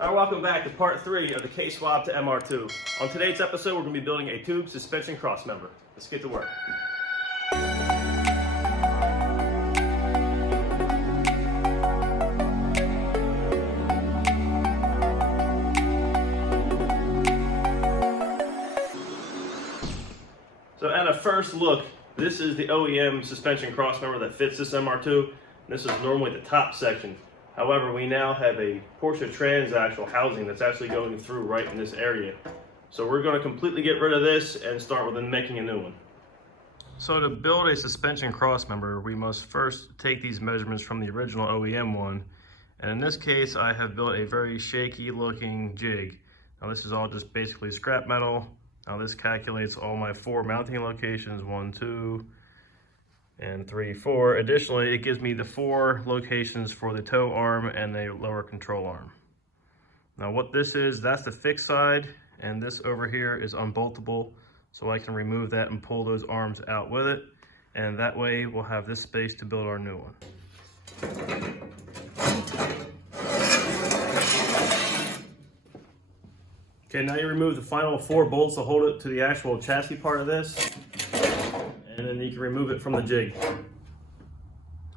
Alright, welcome back to part 3 of the K-swap to MR2. On today's episode, we're going to be building a tube suspension crossmember. Let's get to work. So at a first look, this is the OEM suspension crossmember that fits this MR2. This is normally the top section. However, we now have a Porsche transaxle housing that's actually going through right in this area. So we're going to completely get rid of this and start with then making a new one. So to build a suspension crossmember, we must first take these measurements from the original OEM one. And in this case, I have built a very shaky looking jig. Now this is all just basically scrap metal. Now this calculates all my 4 mounting locations, 1, 2, and 3, 4. Additionally, it gives me the 4 locations for the tow arm and the lower control arm. Now what this is, that's the fixed side, and this over here is unboltable, so I can remove that and pull those arms out with it, and that way we'll have this space to build our new one. Okay, now you remove the final 4 bolts to hold it to the actual chassis part of this. And then you can remove it from the jig. All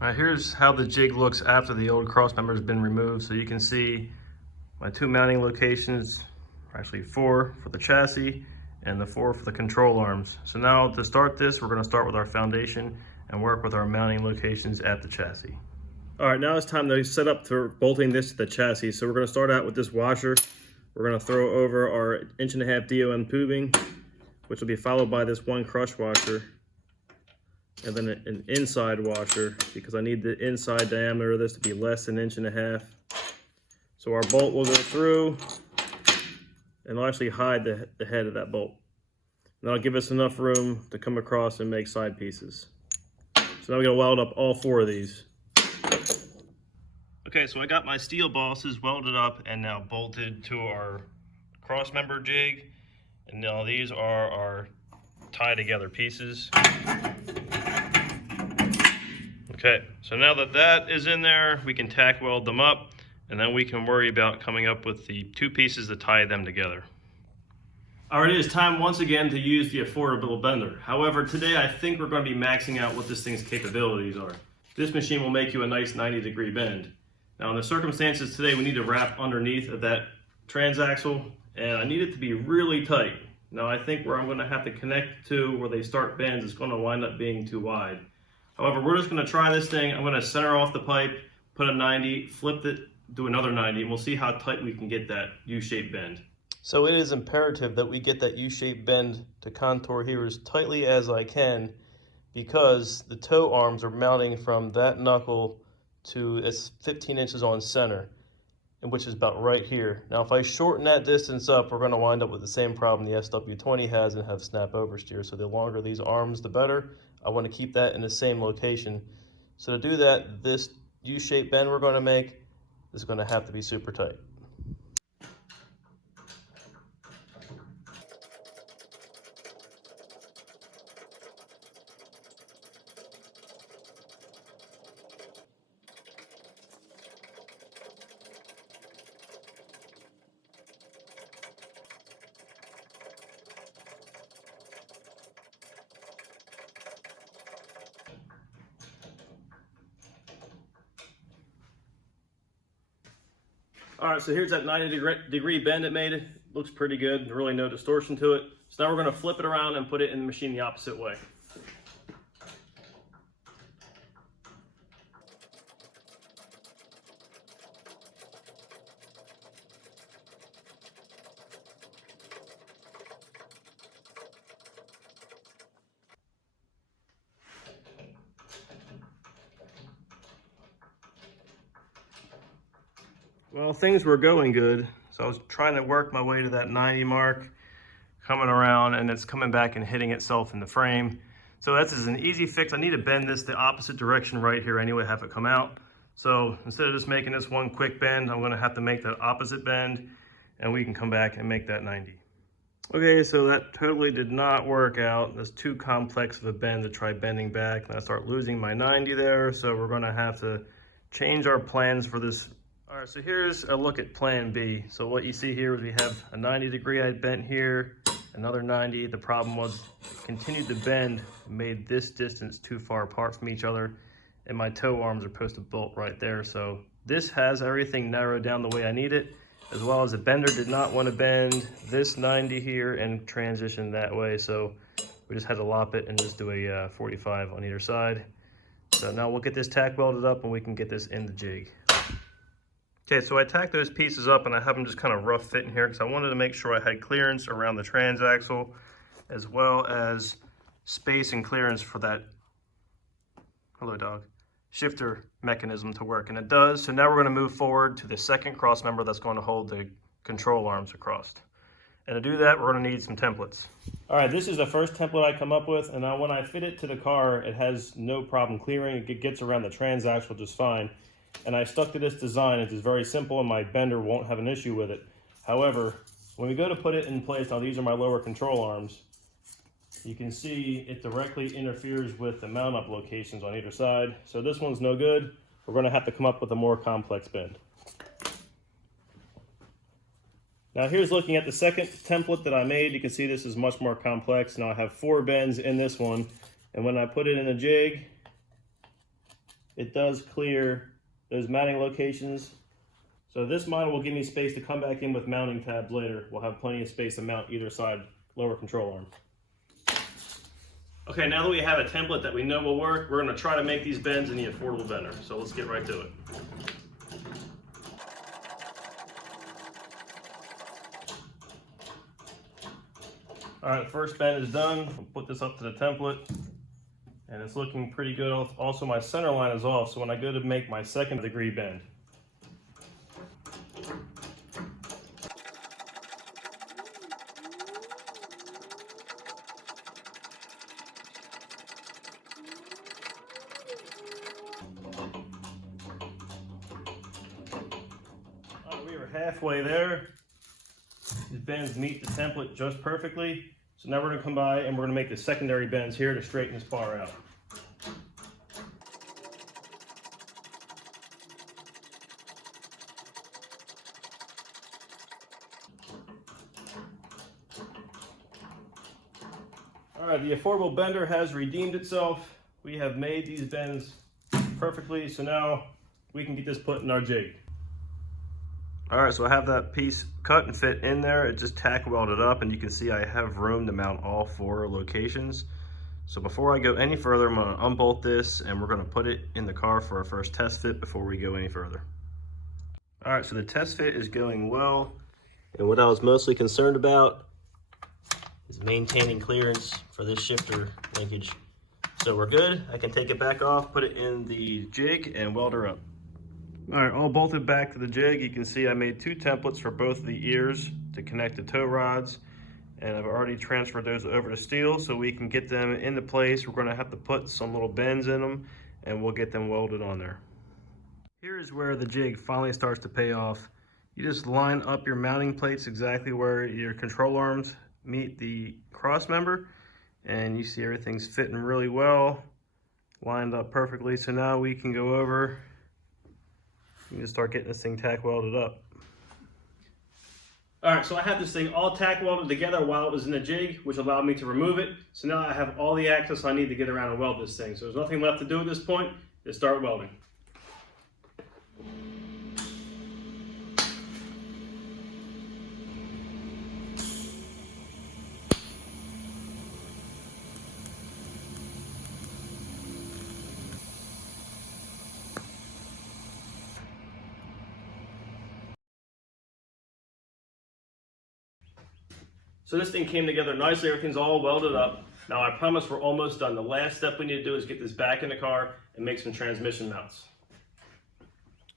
right, here's how the jig looks after the old crossmember has been removed. So you can see my 2 mounting locations, actually 4 for the chassis and the 4 for the control arms. So now to start this, we're going to start with our foundation and work with our mounting locations at the chassis. All right, now it's time to set up for bolting this to the chassis. So we're going to start out with this washer. We're going to throw over our 1.5" DOM tubing, which will be followed by this 1 crush washer. And then an inside washer, because I need the inside diameter of this to be less than 1.5 inches. So our bolt will go through and it'll actually hide the head of that bolt. And that'll give us enough room to come across and make side pieces. So now we're gonna weld up all 4 of these. Okay, so I got my steel bosses welded up and now bolted to our crossmember jig. And now these are our tie together pieces. Okay, so now that that is in there, we can tack weld them up, and then we can worry about coming up with the 2 pieces to tie them together. All right, it is time once again to use the affordable bender. However, today I think we're going to be maxing out what this thing's capabilities are. This machine will make you a nice 90-degree bend. Now in the circumstances today, we need to wrap underneath of that transaxle, and I need it to be really tight. Now I think where I'm going to have to connect to where they start bends is going to wind up being too wide. However, we're just going to try this thing. I'm going to center off the pipe, put a 90, flip it, do another 90, and we'll see how tight we can get that U-shaped bend. So it is imperative that we get that U-shaped bend to contour here as tightly as I can, because the toe arms are mounting from that knuckle to it's 15 inches on center, and which is about right here. Now if I shorten that distance up, we're going to wind up with the same problem the SW20 has and have snap oversteer. So the longer these arms, the better. I want to keep that in the same location. So to do that, this U-shaped bend we're going to make is going to have to be super tight. All right, so here's that 90-degree bend it made. It looks pretty good, really no distortion to it. So now we're gonna flip it around and put it in the machine the opposite way. Well, things were going good, so I was trying to work my way to that 90 mark, coming around, and it's coming back and hitting itself in the frame. So that's an easy fix. I need to bend this the opposite direction right here anyway, have it come out. So instead of just making this one quick bend, I'm going to have to make that opposite bend, and we can come back and make that 90. Okay, so that totally did not work out. That's too complex of a bend to try bending back, and I start losing my 90 there. So we're going to have to change our plans for this All right, so here's a look at plan B. So what you see here is we have a 90-degree I bent here, another 90. The problem was it continued to bend, made this distance too far apart from each other, and my toe arms are supposed to bolt right there. So this has everything narrowed down the way I need it, as well as the bender did not want to bend this 90 here and transition that way. So we just had to lop it and just do a 45 on either side. So now we'll get this tack welded up and we can get this in the jig. Okay, so I tacked those pieces up and I have them just kind of rough fit in here because I wanted to make sure I had clearance around the transaxle as well as space and clearance for that, hello dog, shifter mechanism to work, and it does. So now we're going to move forward to the second cross member that's going to hold the control arms across. And to do that, we're going to need some templates. All right, this is the first template I come up with, and now when I fit it to the car, it has no problem clearing. It gets around the transaxle just fine. And I stuck to this design. It is very simple and my bender won't have an issue with it. However, when we go to put it in place, now these are my lower control arms, you can see it directly interferes with the mount up locations on either side. So this one's no good. We're going to have to come up with a more complex bend. Now here's looking at the second template that I made. You can see this is much more complex. Now I have 4 bends in this one, and when I put it in a jig, it does clear those mounting locations. So this model will give me space to come back in with mounting tabs later. We'll have plenty of space to mount either side lower control arm. Okay, now that we have a template that we know will work, we're going to try to make these bends in the affordable bender. So let's get right to it. All right, the first bend is done. I'll put this up to the template. And it's looking pretty good. Also, my center line is off, so when I go to make my 2nd degree bend. All right, we are halfway there. These bends meet the template just perfectly. So now we're going to come by and we're going to make the secondary bends here to straighten this bar out. All right, the affordable bender has redeemed itself. We have made these bends perfectly, so now we can get this put in our jig. All right, so I have that piece cut and fit in there. It just tack welded up, and you can see I have room to mount all 4 locations. So before I go any further, I'm gonna unbolt this and we're gonna put it in the car for our first test fit before we go any further. All right, so the test fit is going well. And what I was mostly concerned about is maintaining clearance for this shifter linkage. So we're good. I can take it back off, put it in the jig and weld her up. All right, all bolted back to the jig. You can see I made 2 templates for both of the ears to connect the tow rods, and I've already transferred those over to steel so we can get them into place. We're gonna have to put some little bends in them and we'll get them welded on there. Here is where the jig finally starts to pay off. You just line up your mounting plates exactly where your control arms meet the cross member, and you see everything's fitting really well, lined up perfectly. So now we can go over and just start getting this thing tack welded up. All right, so I have this thing all tack welded together while it was in the jig, which allowed me to remove it. So now I have all the access I need to get around and weld this thing. So there's nothing left to do at this point, just start welding. So this thing came together nicely, everything's all welded up. Now I promise we're almost done. The last step we need to do is get this back in the car and make some transmission mounts.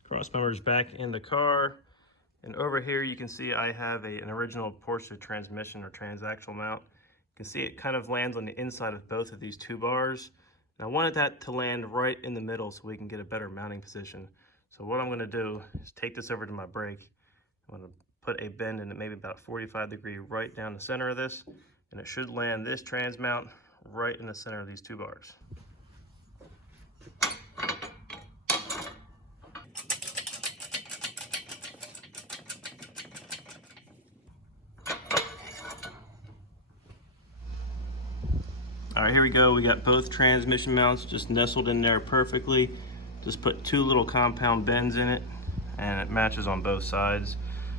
Crossmember is back in the car. And over here you can see I have an original Porsche transmission or transaxle mount. You can see it kind of lands on the inside of both of these 2 bars. And I wanted that to land right in the middle so we can get a better mounting position. So what I'm gonna do is take this over to my brake. I'm gonna put a bend in it, maybe about 45 degree right down the center of this, and it should land this trans mount right in the center of these 2 bars. All right, here we go. We got both transmission mounts just nestled in there perfectly. Just put 2 little compound bends in it, and it matches on both sides.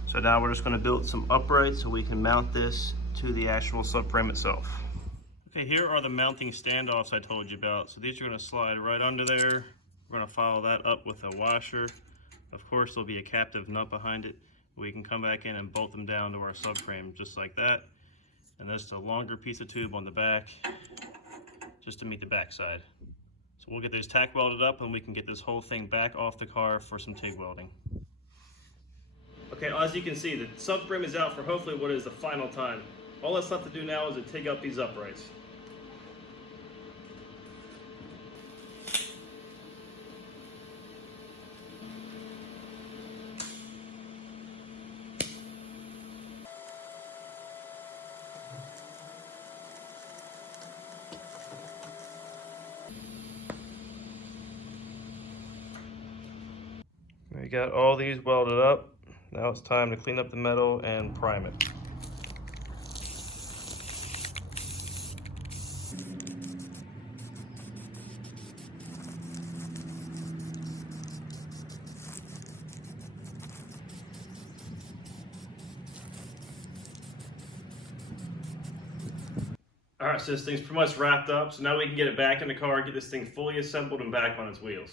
So now we're just going to build some uprights so we can mount this to the actual subframe itself. Okay, here are the mounting standoffs I told you about. So these are going to slide right under there. We're going to follow that up with a washer. Of course, there'll be a captive nut behind it. We can come back in and bolt them down to our subframe just like that. And that's a longer piece of tube on the back just to meet the back side. So we'll get those tack welded up and we can get this whole thing back off the car for some TIG welding. Okay, as you can see, the subframe is out for hopefully what is the final time. All that's left to do now is to TIG up these uprights. We got all these welded up. Now it's time to clean up the metal and prime it. All right, so this thing's pretty much wrapped up. So now we can get it back in the car, get this thing fully assembled and back on its wheels.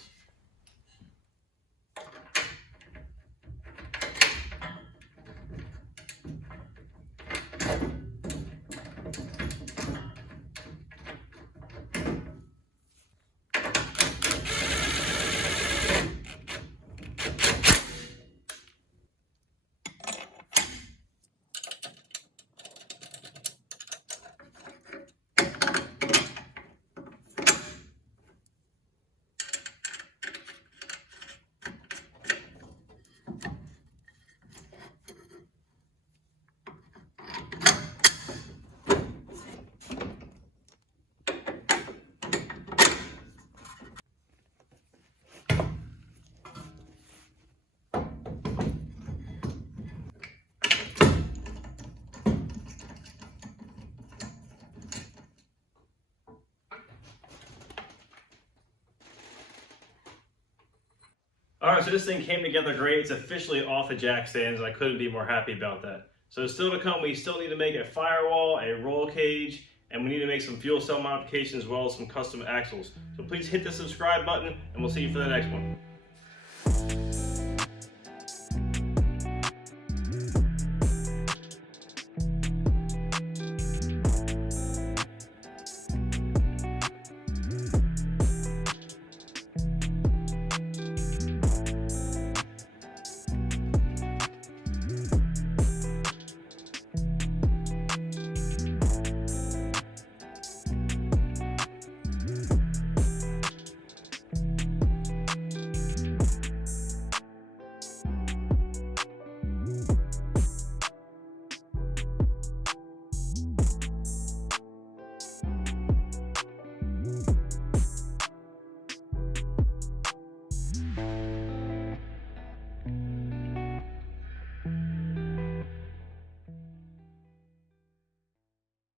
All right, so this thing came together great. It's officially off the jack stands, and I couldn't be more happy about that. So still to come, we still need to make a firewall, a roll cage, and we need to make some fuel cell modifications as well as some custom axles. So please hit the subscribe button, and we'll see you for the next one.